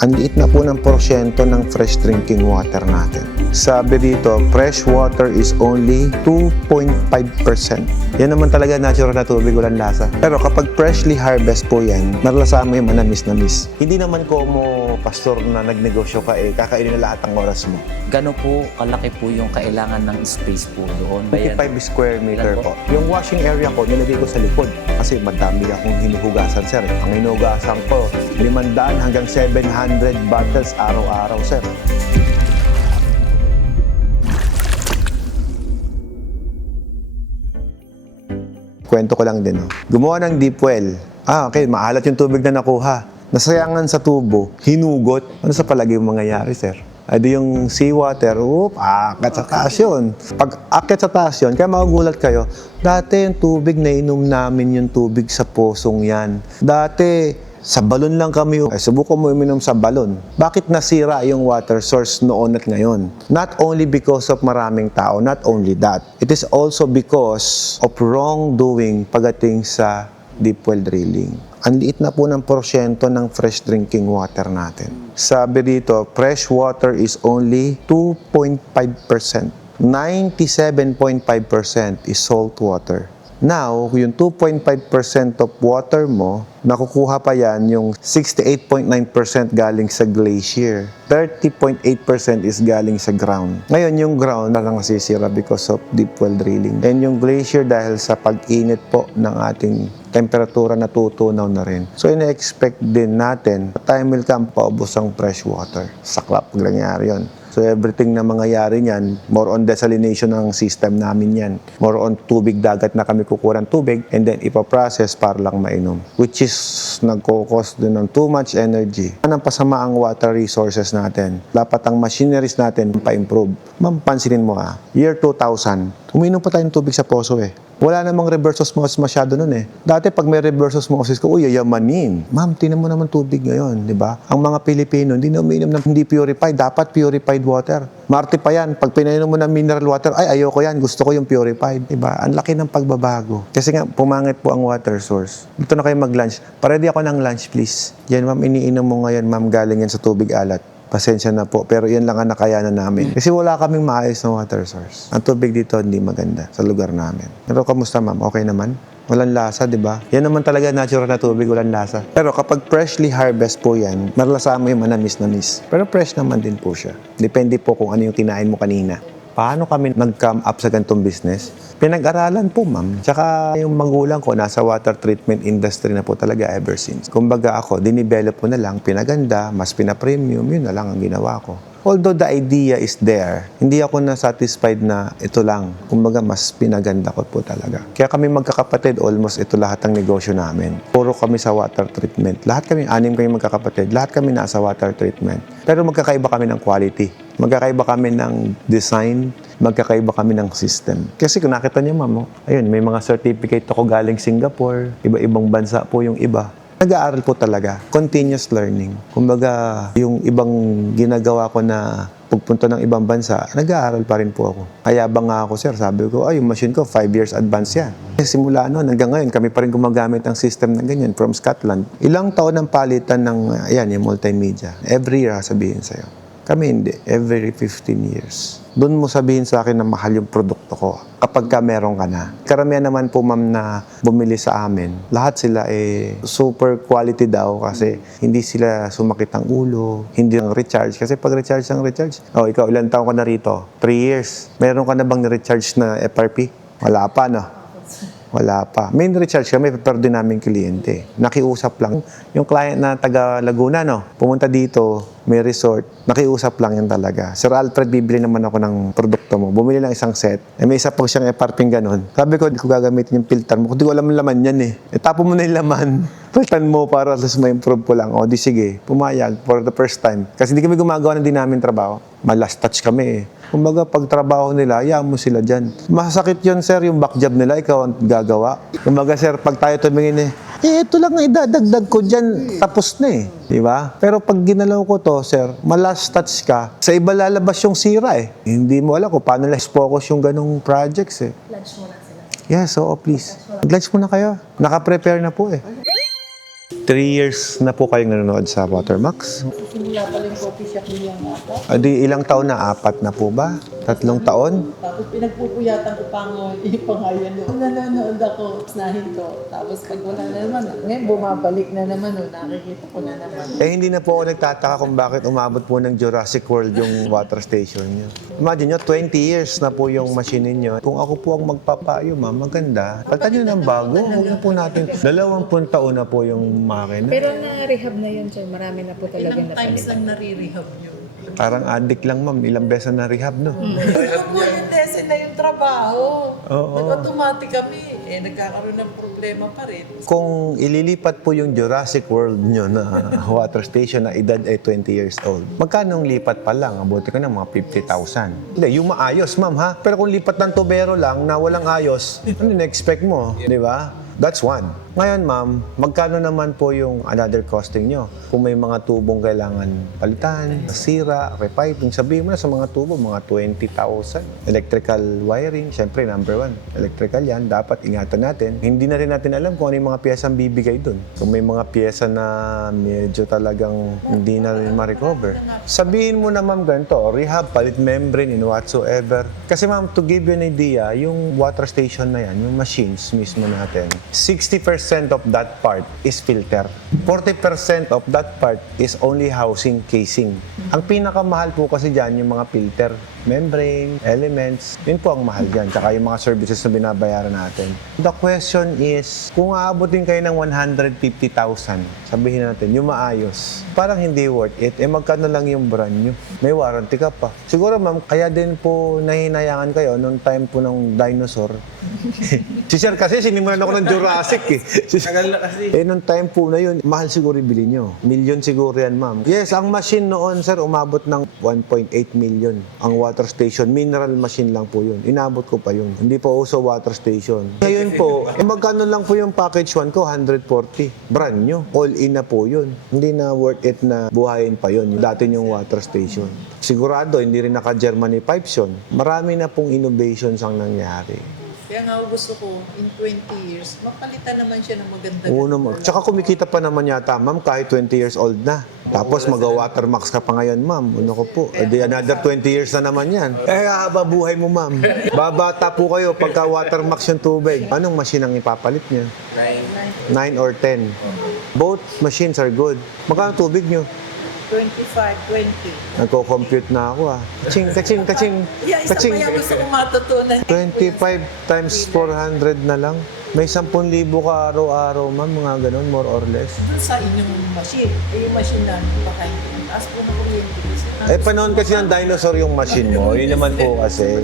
Ang liit na po ng porsyento ng fresh drinking water natin. Sabi dito, fresh water is only 2.5%. Yan naman talaga natural na tubig, walang lasa. Pero kapag freshly harvest po yan, marlasama yung manamis-namis. Hindi naman ko mo, pastor, na nagnegosyo ka kakainin na lahat ng oras mo. Gano'n po kalaki po yung kailangan ng space po doon? 25 square meter po. Yung washing area ko, nilagay ko sa likod. Kasi madami akong hinuhugasan, sir. Ang hinuhugasan ko, 500 hanggang 700 bottles araw-araw, sir. Kwento ko lang din, no? Gumawa ng deep well. Okay, maalat yung tubig na nakuha. Nasayangan sa tubo, hinugot. Ano sa palagi yung mangyayari, sir? Adi yung seawater, akit sa taas yun. Pag akit sa taas yun, kaya magugulat kayo, dati yung tubig na inom namin yung tubig sa posong yan. Dati, sa balon lang kami. Subukan mo uminom sa balon. Bakit nasira yung water source noon at ngayon? Not only because of maraming tao, not only that. It is also because of wrongdoing pagdating sa deep well drilling. Ang liit na po ng porsyento ng fresh drinking water natin. Sabi dito, fresh water is only 2.5%. 97.5% is salt water. Now, yung 2.5% of water mo, nakukuha pa yan yung 68.9% galing sa glacier. 30.8% is galing sa ground. Ngayon, yung ground na nasisira because of deep well drilling. And yung glacier dahil sa pag-init po ng ating temperatura natutunaw na rin. So, ina-expect din natin, time will come, paubos ang fresh water. Saklap, pag nangyari yun. So everything na mangyayari niyan, more on desalination ng system namin yan. More on tubig dagat na kami kukuha ng tubig and then ipaprocess para lang mainom. Which is nagkukos din ng too much energy. Anong pasama ang water resources natin? Dapat ang machineries natin pa-improve. Ma'am, pansinin mo year 2000, uminom pa tayong tubig sa poso Wala namang reverse osmosis masyado nun Dati pag may reverse osmosis ko, yayamanin. Ma'am, tinan mo naman tubig ngayon, di ba? Ang mga Pilipino, hindi na umiinom ng hindi purified. Dapat purified water. Marte pa yan. Pag pinainom mo ng mineral water, ayoko yan. Gusto ko yung purified. Di ba? Ang laki ng pagbabago. Kasi nga, pumangit po ang water source. Dito na kayo mag-lunch. Paredy ako ng lunch, please. Yan, ma'am, iniinom mo ngayon, ma'am, galing yan sa tubig alat. Pasensya na po, pero yan lang ang nakayanan namin. Kasi wala kaming maayos na water source. Ang tubig dito hindi maganda sa lugar namin. Pero kamusta, ma'am? Okay naman? Walang lasa, di ba? Yan naman talaga natural na tubig, walang lasa. Pero kapag freshly harvest po yan, marlasama yung manamis-namis. Pero fresh naman din po siya. Depende po kung ano yung kinain mo kanina. Paano kami nag-come up sa ganitong business? Pinag-aralan po, ma'am. Tsaka yung magulang ko, nasa water treatment industry na po talaga ever since. Kumbaga ako, dinidevelop ko na lang, pinaganda, mas pinapremium, yun na lang ang ginawa ko. Although the idea is there, hindi ako na-satisfied na ito lang. Kumbaga, mas pinaganda ko po talaga. Kaya kami magkakapatid, almost ito lahat ng negosyo namin. Puro kami sa water treatment. Lahat kami, 6 kami magkakapatid. Lahat kami nasa water treatment. Pero magkakaiba kami ng quality. Magkakaiba kami ng design. Magkakaiba kami ng system. Kasi kung nakita niyo, ma'am, ayun, may mga certificate ako galing Singapore. Iba-ibang bansa po yung iba. Nag-aaral po talaga. Continuous learning. Kumbaga, yung ibang ginagawa ko na pagpunta ng ibang bansa, nag-aaral pa rin po ako. Kaya bang nga ako, sir, sabi ko, yung machine ko, 5 years advance yan. Simula noon, hanggang ngayon, kami pa rin gumagamit ng system na ganyan from Scotland. Ilang taon ang palitan ng, yung multimedia. Every year, sabihin sa'yo. Kami hindi. Every 15 years. Doon mo sabihin sa akin na mahal yung produkto ko kapag ka meron ka na. Karamihan naman po, ma'am, na bumili sa amin, lahat sila super quality daw kasi hindi sila sumakit ang ulo, hindi ang recharge. Kasi pag recharge, ikaw, ilang taon ka na rito? 3 years. Meron ka na bang na-recharge na FRP? Wala pa, no? Wala pa. May recharge kami, pero din namin kliyente. Nakiusap lang. Yung client na taga Laguna, pumunta dito, may resort, nakiusap lang yan talaga. Sir Alfred, bibili naman ako ng produkto mo. Bumili lang isang set. May isa pang siyang FRP ganon. Sabi ko, hindi ko gagamitin yung filter mo. Hindi ko alam yung laman yan Tapo mo na yung laman. Filtan mo para ma-improve ko lang. Di sige. Pumayag for the first time. Kasi hindi kami gumagawa na din namin trabaho. Malast touch kami Kumbaga, pag trabaho nila, hayaan mo sila dyan. Masakit yun, sir, yung back job nila, ikaw ang gagawa. Kumbaga, sir, pag tayo tumingin ito lang ang idadagdag ko dyan, tapos na Di ba? Pero pag ginalaw ko to, sir, malast touch ka, sa iba lalabas yung sira Hindi mo alam kung paano nila focus yung ganong projects Lunch muna sila. Yes, oo, please. Lunch muna kayo. Naka-prepare na po 3 years na po kayong nanonood sa Watermax? Simula pa lang coffee shop niya ata. Di ilang taon na? 4 na po ba? 3 taon? Tapos pinagpupuyatan ko pa ipangayan doon. Nanonood ako, snahin ko. Tapos pag wala na naman, ngayon bumabalik na naman, nakikita ko na naman. Hindi na po ako nagtataka kung bakit umabot po ng Jurassic World yung water station niyo. Imagine nyo, 20 years na po yung machine niyo. Kung ako po ang magpapayo, ma'am, maganda. Palitan nyo ng bago. Huwag na po natin. 20 taon na po yung makina. Pero na-rehab na yun, sir. Marami na po talaga Ilang times napalitan. lang nare-rehab yun. Parang addict lang, ma'am. Ilang beses na rehab, no? Gusto ko yung lesson na yung trabaho. Oo. Nag-automatic kami. Nagkakaroon ng problema pa rin. Kung ililipat po yung Jurassic World nyo na water station na edad ay 20 years old, magkano ang lipat pa lang? Abuti ka na mga 50,000. Hindi, yung maayos, ma'am, ha? Pero kung lipat ng tubero lang na walang ayos, ano na-expect mo? Di ba? That's one. Ngayon, ma'am, magkano naman po yung another costing nyo? Kung may mga tubong kailangan palitan, nasira, repiping, sabihin mo na sa mga tubo, mga 20,000. Electrical wiring, syempre, number 1. Electrical yan, dapat ingatan natin. Hindi na rin natin alam kung ano yung mga piyesa ang bibigay dun. Kung may mga piyesa na medyo talagang hindi na rin ma-recover. Sabihin mo na, ma'am, ganito, rehab, palit membrane, in whatsoever. Kasi, ma'am, to give you an idea, yung water station na yan, yung machines mismo natin, 60% of that part is filter. 40% of that part is only housing, casing. Ang pinakamahal po kasi dyan yung mga filter, membrane, elements, yun po ang mahal dyan. Tsaka yung mga services na binabayaran natin. The question is, kung aabutin kayo ng 150,000, sabihin natin, yung maayos, parang hindi worth it. Magkano lang yung brand new? May warranty ka pa. Siguro, ma'am, kaya din po nahihinayangan kayo nung time po ng dinosaur. Si Sir kasi sinimulan ako ng Jurassic eh. Tagal na kasi. Nung time po na yun, mahal siguro ibili nyo. Million siguro yan, ma'am. Yes, ang machine noon, sir, umabot ng 1.8 million. Ang water station, mineral machine lang po yun. Inabot ko pa yun. Hindi po uso water station. Ngayon po, magkano lang po yung package 1 ko? 140. Brand new. All in na po yun. Hindi na worth it na buhayin pa yun. Dati yung water station. Sigurado, hindi rin naka-Germany pipes yun. Marami na pong innovations ang nangyari. Kaya nga gusto ko, in 20 years, mapalitan naman siya ng maganda. Oo naman. Tsaka kumikita pa naman yata, ma'am, kahit 20 years old na. Tapos mag-watermax ka pa ngayon, ma'am. Ano ko po? Another 20 years na naman yan. Haba buhay mo, ma'am. Babata po kayo pagka watermax yung tubig. Anong machine ang ipapalit niya? 9 or 10. Both machines are good. Magkano tubig niyo? 25, 20. Nagko-compute na ako ah. Kaching, kaching, kaching. Yeah, isa pa yung gusto kong matutunan. 25 times 400 na lang. May 10,000 ka araw-araw, ma'am, mga ganun, more or less. Doon sa inyong machine, yung machine na baka yung taas po ng kuryente. Panahon kasi ng dinosaur yung machine mo. Yun naman po kasi.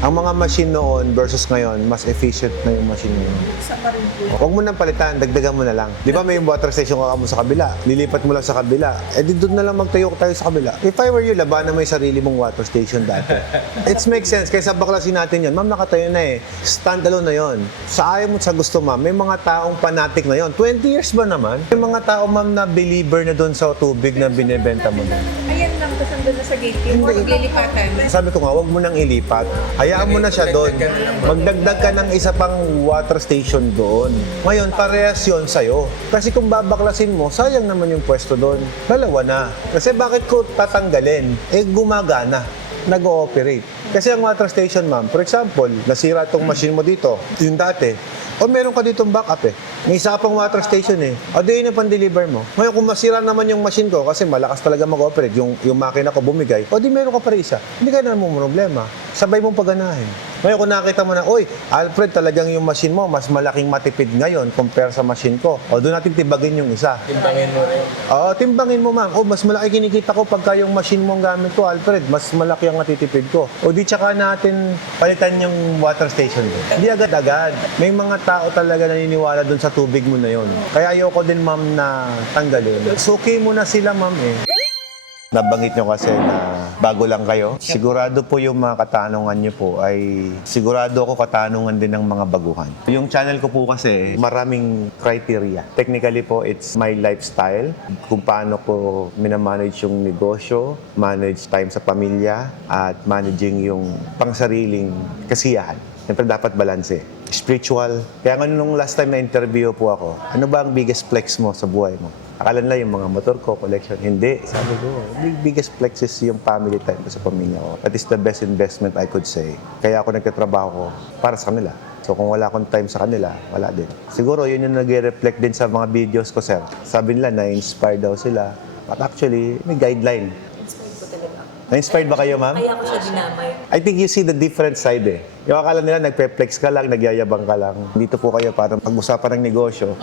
Ang mga machine noon versus ngayon, mas efficient na yung machine ngayon. Isa pa rin po yun. Huwag mo nang palitan, dagdagan mo na lang. Di ba may water station ka mo sa kabila? Lilipat mo lang sa kabila. Di doon na lang magtayo tayo sa kabila. If I were you, labanan mo yung sarili mong water station dati. It makes sense. Kaysa baklasin natin yun. Ma'am, nakatayo na eh. Stand-alone na yun. Sa ayaw mo sa gusto, ma'am, may mga taong fanatic na yun. 20 years ba naman? May mga tao, ma'am, na believer na doon sa tubig na binibenta mo doon. Ayan lang, tapos nandun na sa gate. Yung maglilipatan. Sabi ko nga, huwag mo nang ilipat. Hayaan mo na siya doon. Magdagdag ka ng isa pang water station doon. Ngayon, parehas yun sa'yo. Kasi kung babaklasin mo, sayang naman yung pwesto doon. Dalawa na. Kasi bakit ko tatanggalin? Gumagana. Nag-ooperate. Kasi ang water station, ma'am, for example, nasira itong machine mo dito, yung dati, o meron ka ditong backup eh. May isa ka pang water station eh. O di yun yung pan-deliver mo. Ngayon, kung masira naman yung machine ko, kasi malakas talaga mag-operate, yung makina ko bumigay, o di meron ka pa rin isa. Hindi ka na naman problema. Sabay mong paganahin. Ngayon, kung nakita mo na, oy, Alfred, talagang yung machine mo, mas malaking matipid ngayon compare sa machine ko. O doon natin tibagin yung isa. Timbangin mo rin. Oo, timbangin mo, ma'am. O, mas malaki kinikita ko pagka yung machine mo ang gamit ko, Alfred. Mas malaki ang natitipid ko. O, di tsaka natin palitan yung water station doon. Hindi agad-agad. May mga tao talaga naniniwala doon sa tubig mo na yon. Kaya ayoko din, ma'am, na tanggalin. Suki mo na sila, ma'am, eh. Nabanggit nyo kasi na bago lang kayo. Sigurado po yung mga katanungan nyo po ay sigurado ako katanungan din ng mga baguhan. Yung channel ko po kasi maraming criteria. Technically po, it's my lifestyle. Kung paano ko minamanage yung negosyo, manage time sa pamilya, at managing yung pangsariling kasiyahan. Siyempre dapat balanse. Spiritual. Kaya nga nung last time na interview po ako, ano ba ang biggest flex mo sa buhay mo? Akala nila yung mga motor ko, collection. Hindi. Sabi ko, biggest flex is yung family time ko sa pamilya ko. That is the best investment I could say. Kaya ako nagtatrabaho ko para sa kanila. So kung wala akong time sa kanila, wala din. Siguro yun yung nag-reflect din sa mga videos ko, sir. Sabi nila, na-inspire daw sila. But actually, may guideline. Inspired po talaga. Na-inspired ba kayo, ma'am? Kaya ko siya dinamay. I think you see the different side eh. Yung akala nila nagpe-flex ka lang, nagyayabang ka lang. Dito po kayo para pag-usapan ng negosyo.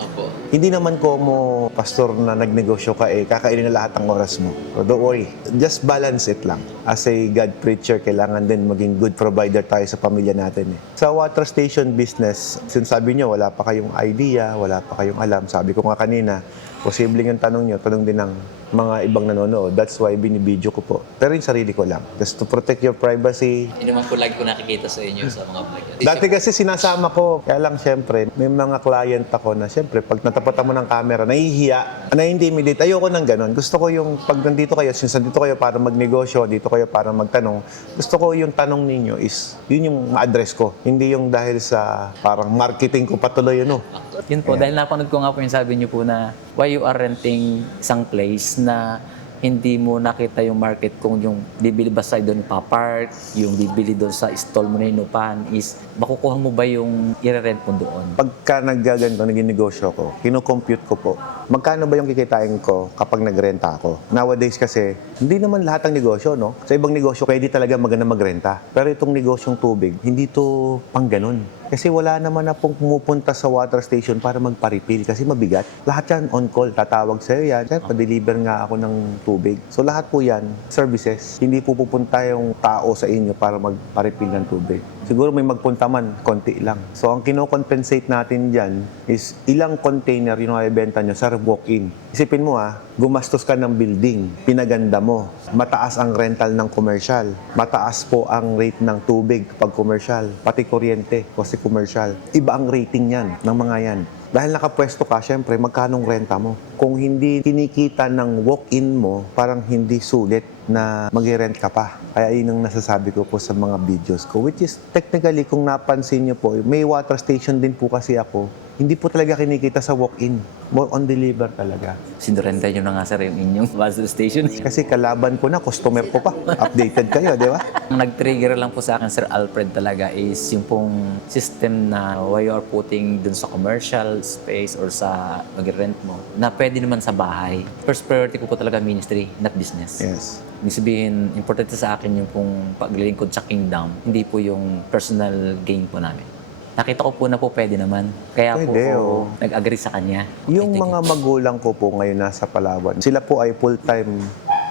Hindi naman ko mo, pastor na nagnegosyo ka kakainin na lahat ng oras mo. So don't worry. Just balance it lang. As a God preacher, kailangan din maging good provider tayo sa pamilya natin eh. Sa water station business, sinasabi nyo, wala pa kayong idea, wala pa kayong alam. Sabi ko nga kanina, posibleng yung tanong nyo, tanong din ng mga ibang nanonood. That's why binibidyo ko po. Pero yung sarili ko lang. Just to protect your privacy. Yun naman po lagi ko nakikita sa inyo sa mga vlog. Dati kasi sinasama ko. Kaya lang syempre, may mga client ako na syempre, pag natapatan mo ng camera, nahihiya, na-intimidate. Ayoko ng ganon. Gusto ko yung pag nandito kayo, since nandito kayo para magnegosyo, dito kayo para magtanong, gusto ko yung tanong ninyo is, yun yung ma-address ko. Hindi yung dahil sa parang marketing ko patuloy, Yun po, dahil napanood ko nga po yung sabi niyo po na why you are renting isang place na hindi mo nakita yung market kung yung bibili ba sa doon papark, yung bibili doon sa stall mo na inupahan is makukuha mo ba yung i-rent mo doon? Pagka naggaganto, naging negosyo ko, kino-compute ko po, magkano ba yung kikitain ko kapag nagrenta ako? Nowadays kasi, hindi naman lahat ng negosyo, no? Sa ibang negosyo, pwede talaga maganda magrenta. Pero itong negosyong tubig, hindi to pang ganun. Kasi wala naman na pong pumupunta sa water station para magpa-refill kasi mabigat. Lahat yan on call. Tatawag sa'yo yan. Sir, pa-deliver nga ako ng tubig. So lahat po yan, services. Hindi po pupunta yung tao sa inyo para magpa-refill ng tubig. Siguro may magpunta man, konti lang. So ang kino-compensate natin dyan is ilang container yung ibenta nyo sa walk-in. Isipin mo gumastos ka ng building, pinaganda mo, mataas ang rental ng commercial, mataas po ang rate ng tubig pag commercial, pati kuryente kasi commercial. Iba ang rating yan, ng mga yan. Dahil nakapwesto ka, syempre, magkanong renta mo? Kung hindi kinikita ng walk-in mo, parang hindi sulit na mag-rent ka pa. Kaya yun ang nasasabi ko po sa mga videos ko. Which is, technically, kung napansin nyo po, may water station din po kasi ako. Hindi po talaga kinikita sa walk-in. More on deliver talaga. Sinurenta nyo na nga sir yung inyong bus station. Kasi kalaban ko na, customer ko pa. Updated kayo, di ba? Ang nag-trigger lang po sa akin, Sir Alfred, talaga is yung pong system na why you are putting dun sa commercial space or sa mag-rent mo, na pwede naman sa bahay. First priority ko po talaga ministry, not business. Yes. Ibig sabihin, importante sa akin yung pong paglilingkod sa kingdom, hindi po yung personal gain po namin. Nakita ko po na po pwede naman. Kaya po Pwede, ako nag-agree sa kanya. Yung Okay, mga magulang ko po ngayon nasa Palawan, sila po ay full-time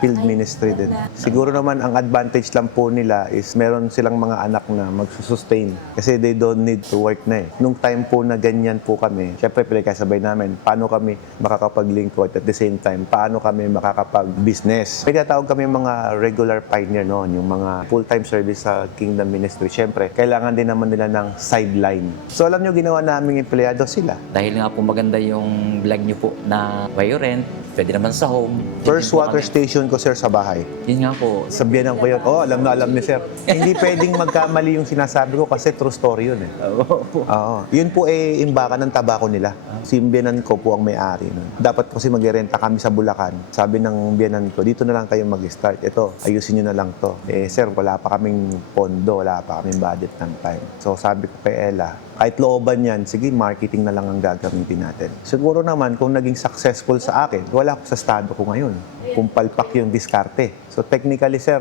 field ministry din. Siguro naman ang advantage lang po nila is meron silang mga anak na magsusustain kasi they don't need to work na eh. Nung time po na ganyan po kami, syempre pinagkasabay namin, paano kami makakapaglingkod at the same time, paano kami makakapag-business. May tinatawag kami mga regular pioneer noon, yung mga full-time service sa Kingdom Ministry. Syempre, kailangan din naman nila ng sideline. So alam nyo, ginawa naming empleyado sila. Dahil nga po maganda yung vlog nyo po na why you rent, pwede naman sa home. First Yun po water kami. station ko, sir, sa bahay. Yun nga po. Sabihan ko yun. Oh, alam na alam ni sir. Hindi pwedeng magkamali yung sinasabi ko kasi true story yun eh. Oo. Yun po imbakan ng tabako nila. Si biyanan ko po ang may-ari nun. Dapat kasi mag-renta kami sa Bulacan. Sabi ng biyanan ko, dito na lang kayo mag-start. Ito, ayusin nyo na lang to. Sir, wala pa kaming pondo, wala pa kaming budget ng time. So sabi ko kay Ella, kahit looban yan, sige, marketing na lang ang gagamitin natin. Siguro naman, kung naging successful sa akin, wala ako sa estado ko ngayon. Kung palpak yung diskarte. So technically, sir,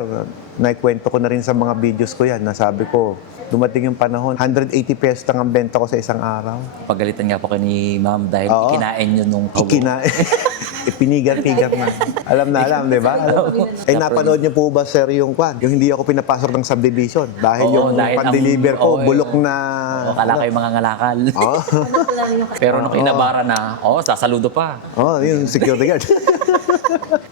naikwento ko na rin sa mga videos ko yan. Nasabi ko, dumating yung panahon, 180 pesos lang ang benta ko sa isang araw. Pagalitan nga po kayo ni ma'am dahil Oo. ikinain nyo nung Ipinigar-tigar na. Alam, di ba? Napanood niyo po ba, sir, yung kwan? Yung hindi ako pinapasok ng subdivision. Dahil Oo, yung dahil pan-deliver ko, oo, bulok na... O, kala kayo mga ngalakal. Oo. Pero nung inabara na, sasaludo pa. Yung security guard.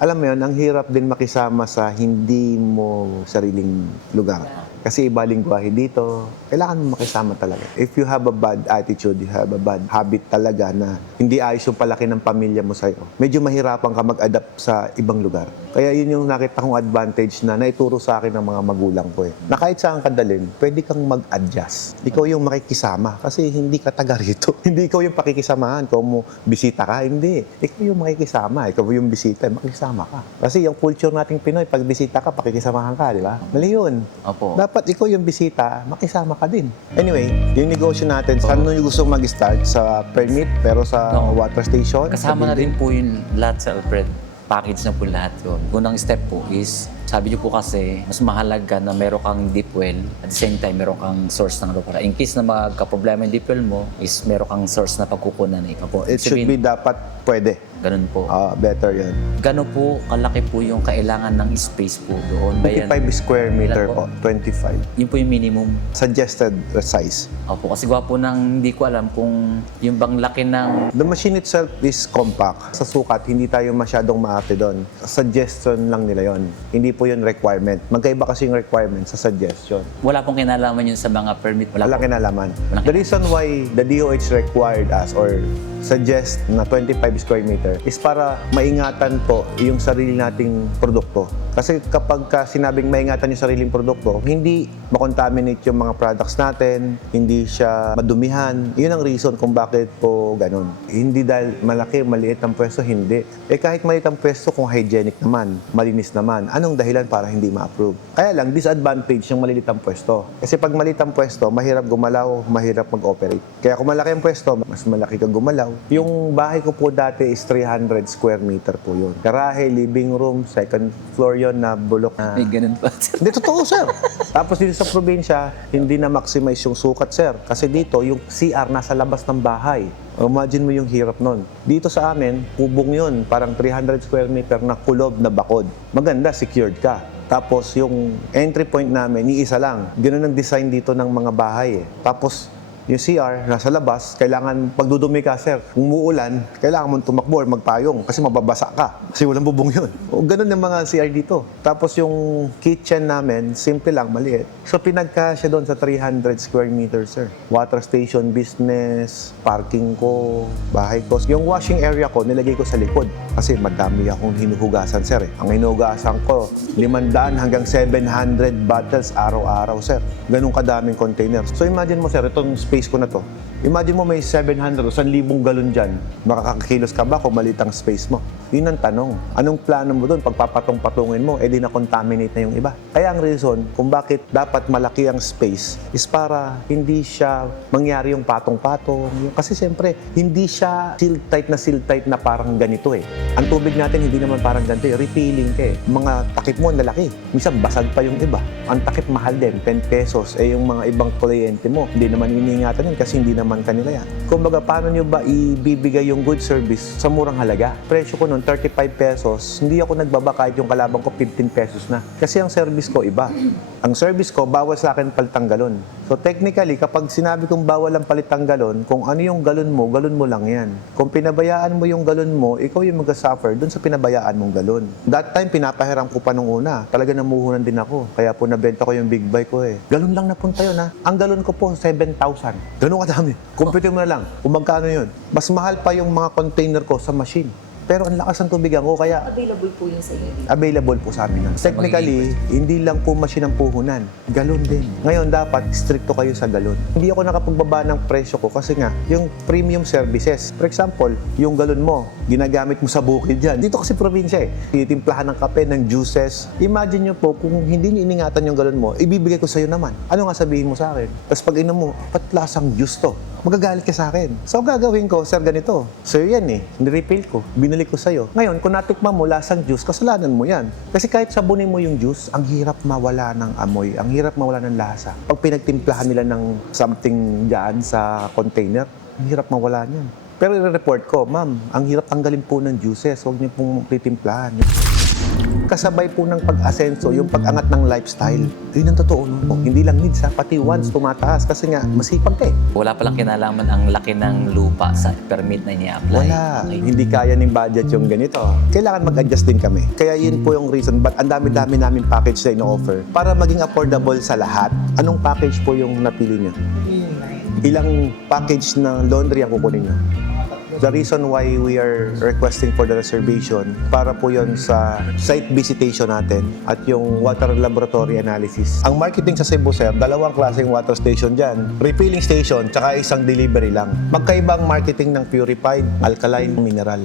Alam mo yun, ang hirap din makisama sa hindi mo sariling lugar. Kasi iba lingwahe dito, kailangan mo makisama talaga. If you have a bad attitude, you have a bad habit talaga na hindi ayos yung palaki ng pamilya mo sa'yo, medyo mahirapan ka mag-adapt sa ibang lugar. Kaya yun yung nakita kong advantage na naituro sa akin ng mga magulang ko eh. Na kahit saan ka dalhin, pwede kang mag-adjust. Ikaw yung makikisama kasi hindi ka taga rito. Hindi ikaw yung pakikisamahan. Kung mo bisita ka, hindi. Ikaw yung makikisama. Ikaw yung bisita, makikisama ka. Kasi yung culture nating Pinoy, pag bisita ka, pakikisamahan ka, di ba? Mali yun. Opo. Dapat ikaw yung bisita, makisama ka din. Anyway, yung negosyo natin, saan nyo gusto mag-start? Sa permit, pero sa Oo. water station? Kasama sa na din building? po yung lahat sa Alfred. Package na po lahat yun. Unang step po is, sabi niyo po kasi, mas mahalaga na meron kang deep well, at the same time, meron kang source ng para. In case na magka-problema yung deep well mo, is meron kang source na pagkukunan. It should be dapat pwede. Ganun po. Better yan. Gano'n po kalaki po yung kailangan ng space po doon. 25 square meter Ilan po. 25. Yun po yung minimum. Suggested size. Opo, kasi gawa po ng hindi ko alam kung yung bang laki ng The machine itself is compact. Sa sukat, hindi tayo masyadong maarte doon. Suggestion lang nila yon. Hindi po yun requirement. Magkaiba kasi yung requirement sa suggestion. wala pong kinalaman yun sa mga permit. Walang po. kinalaman. Walang The reason why the DOH required us or suggest na 25 square meter is para maingatan po yung sarili nating produkto. Kasi kapag sinabing maingatan yung sariling produkto, hindi makontaminate yung mga products natin, hindi siya madumihan. Yun ang reason kung bakit po ganun. Hindi dahil malaki, maliit ang pwesto, hindi. Kahit maliit ang pwesto kung hygienic naman, malinis naman, anong dahilan para hindi ma-approve? Kaya lang, disadvantage yung maliit ang pwesto. Kasi pag maliit ang pwesto, mahirap gumalaw, mahirap mag-operate. Kaya kung malaki ang pwesto, mas malaki ka gumalaw. Yung bahay ko po dati is 300 square meter po yun. Garahe, living room, second floor yon na bulok na... May ganun pa. Hindi, totoo, sir. Tapos dito sa probinsya, hindi na maximize yung sukat, sir. Kasi dito, yung CR nasa labas ng bahay. Imagine mo yung hirap nun. Dito sa amin, kubong yun. Parang 300 square meter na kulob na bakod. Maganda, secured ka. Tapos yung entry point namin, iisa lang. Ganun ang design dito ng mga bahay eh. Tapos yung CR, nasa labas, kailangan pagdudumi ka, sir. Kung umuulan, kailangan mong tumakbo or magpayong kasi mababasa ka. Kasi walang bubong yun. O, ganun yung mga CR dito. Tapos yung kitchen namin, simple lang, maliit. So pinagkasya doon sa 300 square meters, sir. Water station, business, parking ko, bahay ko. Yung washing area ko, nilagay ko sa likod. Kasi madami akong hinuhugasan, sir. Ang hinuhugasan ko, 500 hanggang 700 bottles araw-araw, sir. Ganun kadaming container. So imagine mo, sir, itong space ko na to. Imagine mo may 700 o 1,000 galon dyan. Makakakilos ka ba kung maliit ang space mo? Yun ang tanong. Anong plano mo doon? Pagpapatong-patungin mo, di na-contaminate na yung iba. Kaya ang reason kung bakit dapat malaki ang space is para hindi siya mangyari yung patong-patong. Kasi siyempre, hindi siya seal tight na parang ganito eh. Ang tubig natin hindi naman parang ganito eh. Refilling ka eh. Mga takip mo lalaki. Minsan basag pa yung iba. Ang takip mahal din, 10 pesos. Yung mga ibang kliyente mo, hindi naman iniingatan yun kasi hindi naman kanila yan. Kumbaga, paano nyo ba ibibigay yung good service sa murang halaga? Presyo ko noon, 35 pesos. Hindi ako nagbaba kahit yung kalabang ko 15 pesos na. Kasi ang service ko iba. Ang service ko, bawal sa akin palitang galon. So technically, kapag sinabi kong bawal ang palitang galon, kung ano yung galon mo lang yan. Kung pinabayaan mo yung galon mo, ikaw yung mag-suffer dun sa pinabayaan mong galon. That time, pinapahiram ko pa nung una. Talaga namuhunan din ako. Kaya po nabenta ko yung big bike ko eh. Galon lang napunta yun ha. Ang galon ko po, 7,000. Ganun kadami. Compute mo na lang kung magkano yun. Mas mahal pa yung mga container ko sa machine. Pero ang lakas ng tubigan ko, kaya Available po yun sa inyo dito. available po sa amin. Technically, hindi lang po machine ang puhunan. Galon din. Ngayon, dapat stricto kayo sa galon. Hindi ako nakapagbaba ng presyo ko kasi nga, yung premium services. For example, yung galon mo, ginagamit mo sa bukid yan. Dito kasi probinsya eh. Titimplahan ng kape, ng juices. Imagine nyo po, kung hindi nyo iningatan yung galon mo, ibibigay ko sa'yo naman. Ano nga sabihin mo sa akin? Tapos pag inom mo, ba't lasang juice to? Magagalit ka sa akin. So, gagawin ko, sir, ganito. Sir, yan eh. Nirefill ko. Binalik ko sa'yo. Ngayon, kung natikman mo lasang juice, kasalanan mo yan. Kasi kahit sabunin mo yung juice, ang hirap mawala ng amoy. Ang hirap mawala ng lasa. Pag pinagtimplahan nila ng something dyan sa container, ang hirap mawala niyan. Pero i-report ko, ma'am, ang hirap tanggalin po ng juices. Huwag niyo pong titimplahan. Kasabay po ng pag-asenso, yung pag-angat ng lifestyle. Yun ang totoo. No? Hindi lang needs, pati wants tumataas kasi nga masipag ka eh. Wala palang kinalaman ang laki ng lupa sa permit na ini-apply. Wala. Okay. Hindi kaya ng budget yung ganito. Kailangan mag-adjust din kami. Kaya yun po yung reason ba't ang dami-dami namin package na ino-offer para maging affordable sa lahat. Anong package po yung napili niyo? Ilang package na laundry ang kukunin niyo? The reason why we are requesting for the reservation para po yon sa site visitation natin at yung water laboratory analysis. Ang marketing sa Cebu, sir, dalawang klaseng water station dyan. Refilling station, tsaka isang delivery lang. Magkaiba ang marketing ng purified, alkaline, mineral.